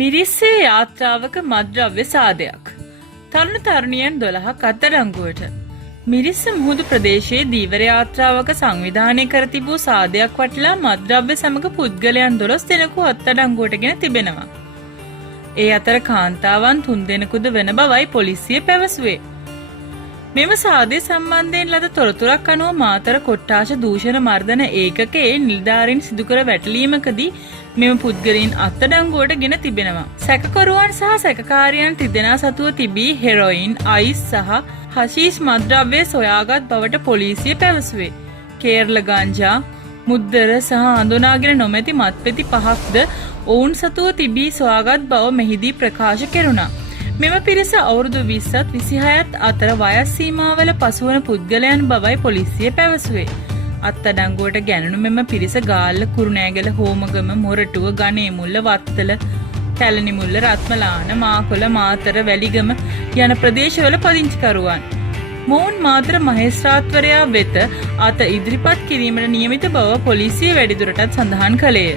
මිරිස්සේ යාත්‍රාවක මත්ද්‍රව්‍ය සාදයක්. තරුණ තරුණියන් 12ක් අත්අඩංගුවට. මිරිස්ස මුහුදු ප්‍රදේශයේ දීවර යාත්‍රාවක සංවිධානය කර තිබූ සාදයක් වටලා මත්ද්‍රව්‍ය සමග පුද්ගලයන් 12 දෙනෙකු අත්අඩංගුවටගෙන තිබෙනවා. ඒ අතර කාන්තාවන් 3 දෙනෙකුද වෙන බවයි පොලිසිය පැවසුවේ. මෙම සාදය සම්බන්ධයෙන් ලද තොරතුරක් අනුව මාතර කොට්ටාශ දූෂණ මර්දන ඒකකයේ නිලධාරීන් සිදුකර වැටලීමකදී මෙම පුද්ගලයන් අත්අඩංගුවට ගෙන තිබෙනවා. සැකකරුවන් සහ සැකකාරියන් 3 දෙනා සතුව තිබී හෙරොයින්, අයිස් සහ හෂීෂ් මත්ද්‍රව්‍ය සොයාගත් බවට පොලිසිය පැවසුවේ. කේරළ ගංජා, මුද්දර සහ හඳුනාගෙන නොමැති මත්පෙති 5ක්ද ඔවුන් සතුව තිබී සොයාගත් බව මෙහිදී ප්‍රකාශ කෙරුණා. මෙම පිරිස අවුරුදු 20ත් 26ත් අතර වයස් සීමාවල පසුවන පුද්ගලයන් බවයි පොලිසිය පැවසුවේ. අත්අඩංගුවට ගැනුණු මෙම පිරිස ගාල්ල, කුරුණෑගල, හෝමගම, මොරටුව, ගණේමුල්ල, වත්තල, කැලණිමුල්ල, රත්මලාන, මාකොළ, මාතර, වැලිගම යන ප්‍රදේශවල පදිංචිකරුවන්. මොවුන් මාතර මහේස්ත්‍රාත්වරයා වෙත අත ඉදිරිපත් කිරීමට නියමිත බව පොලිසිය වැඩිදුරටත් සඳහන් කළේය.